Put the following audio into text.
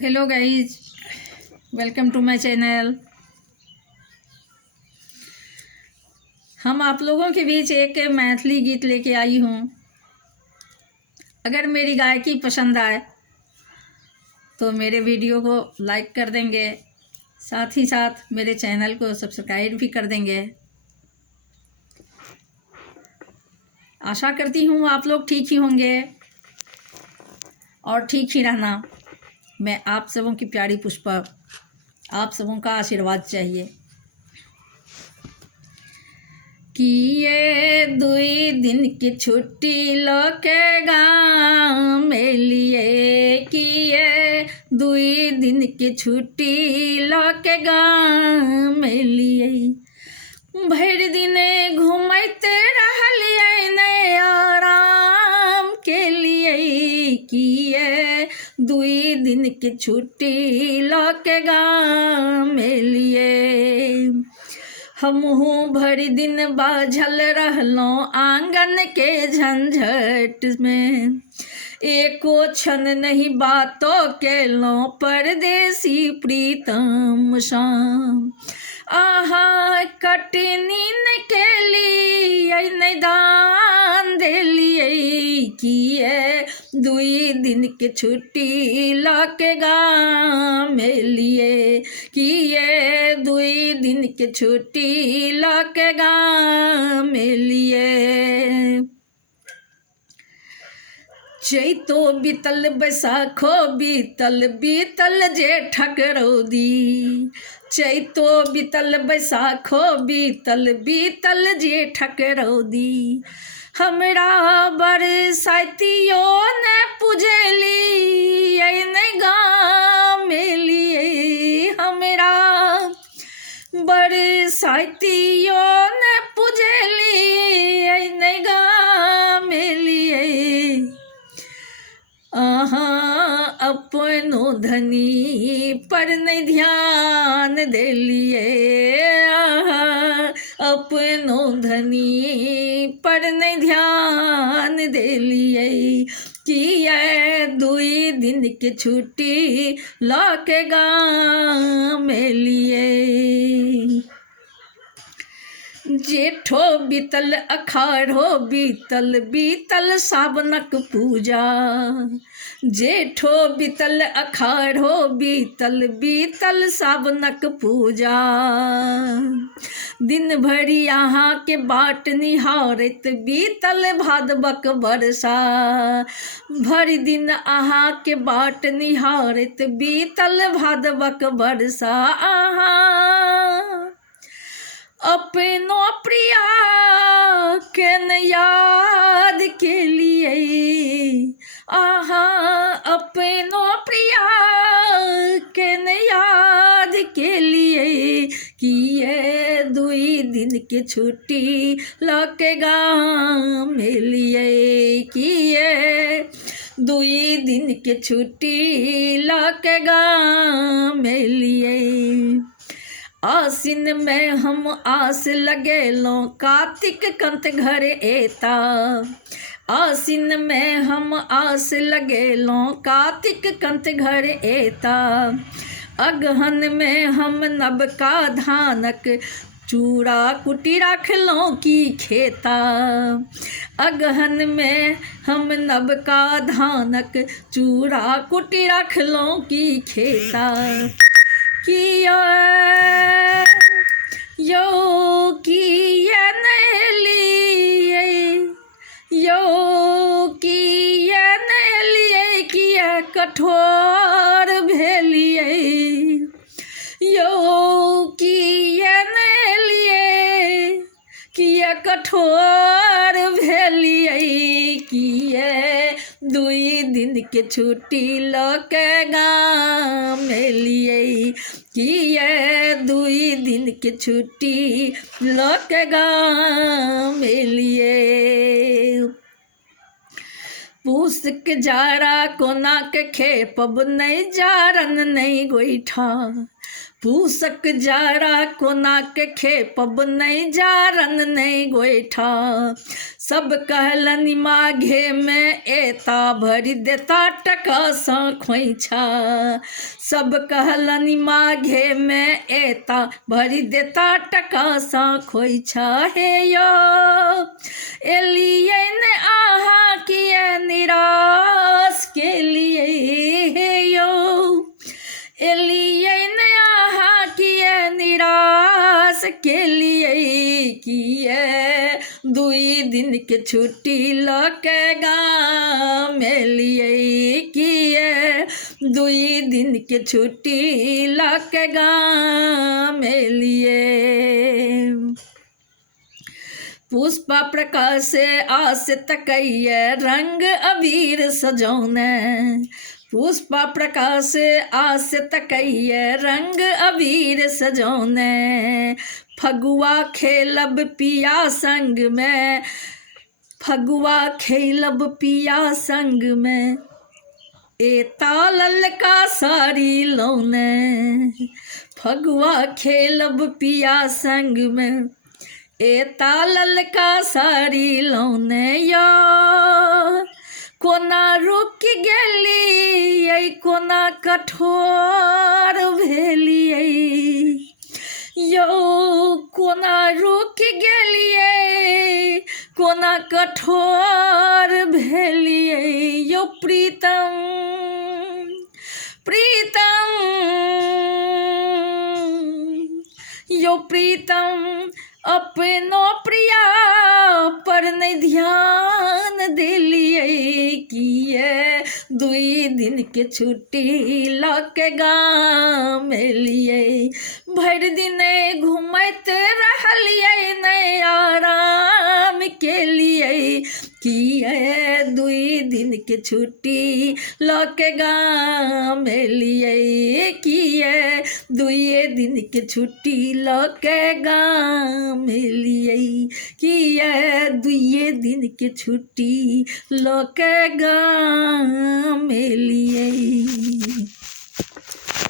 Hello guys, welcome to my channel. हम आप लोगों के बीच एक मैथिली गीत लेके आई हूँ। अगर मेरी गायकी पसंद आए तो मेरे वीडियो को लाइक कर देंगे, साथ ही साथ मेरे चैनल को सब्सक्राइब भी कर देंगे। आशा करती हूँ आप लोग ठीक ही होंगे और ठीक ही रहना। मैं आप सबों की प्यारी पुष्पा, आप सबों का आशीर्वाद चाहिए। कि ये 2 दिन की छुट्टी लोके गाँव में लिए, कि ये 2 दिन की छुट्टी लोके गाँव में लिए। भर दिने घूमते रहलिए ने आराम के लिए, कि ये 2 दिन की छुट्टी लोके गाँव में लिए। हमहू भरि दिन बाझल रहलों आंगन के झंझट में, एको क्षण नहीं बातों केलों परदेसी प्रीतम शाम। आहा कटनी न केलिए नहीं दान देलिए, कि ये 2 दिन के छुट्टी लाके गाँव में लिए, कि ये 2 दिन के छुट्टी लाके गाँव में लिए। चैतो बीतल बैसाखो बीतल बीतल जेठक रौदी, चैतो बीतल बैसाखो बीतल बीतल जेठक रौदी। हमरा बरसातियो ने पुजली ने गाँव में लिए, हमरा बरसातियो ने पुजली ने गाँव में लिए। आहा अपनो धनी पर नहीं ध्यान देलिए, आहा अपनो धनी पर नहीं ध्यान देलिए, कि ये 2 दिन की छुट्टी लाके गाँव में लिए। जेठो बीतल अखाढ़ो बीतल बीतल सावनक पूजा, जेठो बीतल अखाढ़ो बीतल बीतल सावनक पूजा। दिन भर यहाँ के बाट निहारत बीतल भादवक वर्षा, भर दिन अहाँ के बाट निहारत बीतल भादवक वर्षा। आहा अपनो प्रिया के न याद के लिए, आहा अपनो प्रिया के न याद के लिए, कि ये 2 दिन की छुट्टी लाके गाँव में लिए, कि ये 2 दिन की छुट्टी लाके गाँव में लिए। आसिन में हम आस लगेलों कार्तिक कंत घर एता, आसिन में हम आस लगेलों कार्तिक कंत घर एता। अगहन में हम नबका धानक चूड़ा कुटी रखलों की खेता, अगहन में हम नबका धानक चूड़ा कुटी रखलों की खेता। कि यो किया लिए, यो किया लिए, किया कठोर भेलिए, यो किया लिए, किया कठोर भेलिए, कि ये 2 दिन के छुट्टी लाके गाँव में लिए, कि ये 2 दिन की छुट्टी लाके गाँव में लिए। पूस के जारा कोना के खेपब नहीं जारन नहीं गोईठा, पूसक जारा कोना के खेपब नहीं जारन नहीं गोईठा सब कहलनि माघे में एता भरी देता टका सा खोइछा सब कहलनि माघे में एता भरी देता टका सा खोइछा हे यो एलिए ने आहा किए निराश के लिए हे यो एलिए ने आहा किए निराश के लिए किए दुई दिन के छुट्टी लके गाँव में लिए किए दुई दिन के छुट्टी लके गाँव में लिए पुष्पा प्रकाश से आस तकैये रंग अबीर सजौने पुष्पा प्रकाश से आस तकैये रंग अबीर सजौने फगुआ खेलब पिया संग में फगुआ खेलब पिया संग में एता ललका साड़ी लौने फगुआ खेलब पिया संग में एता ललका साड़ी लौने यो कोना रुक गेलियै कोना कठोर भेलियै यो कोना रुक गेलियै कोना कठोर भेलियै यो प्रीतम प्रीतम यो प्रीतम अपनो प्रिया पर नहीं ध्यान दिलिए किए दुई दिन के छुट्टी लके गाँव में लिए भर दिन घूमत रहलिए नहीं आराम के लिए किए दुई दिन के छुट्टी लके गाँव में लिए किए दुई दिन के छुट्टी लके गाँव में लिए किए दुई दिन के छुट्टी लके गाँव में लिए।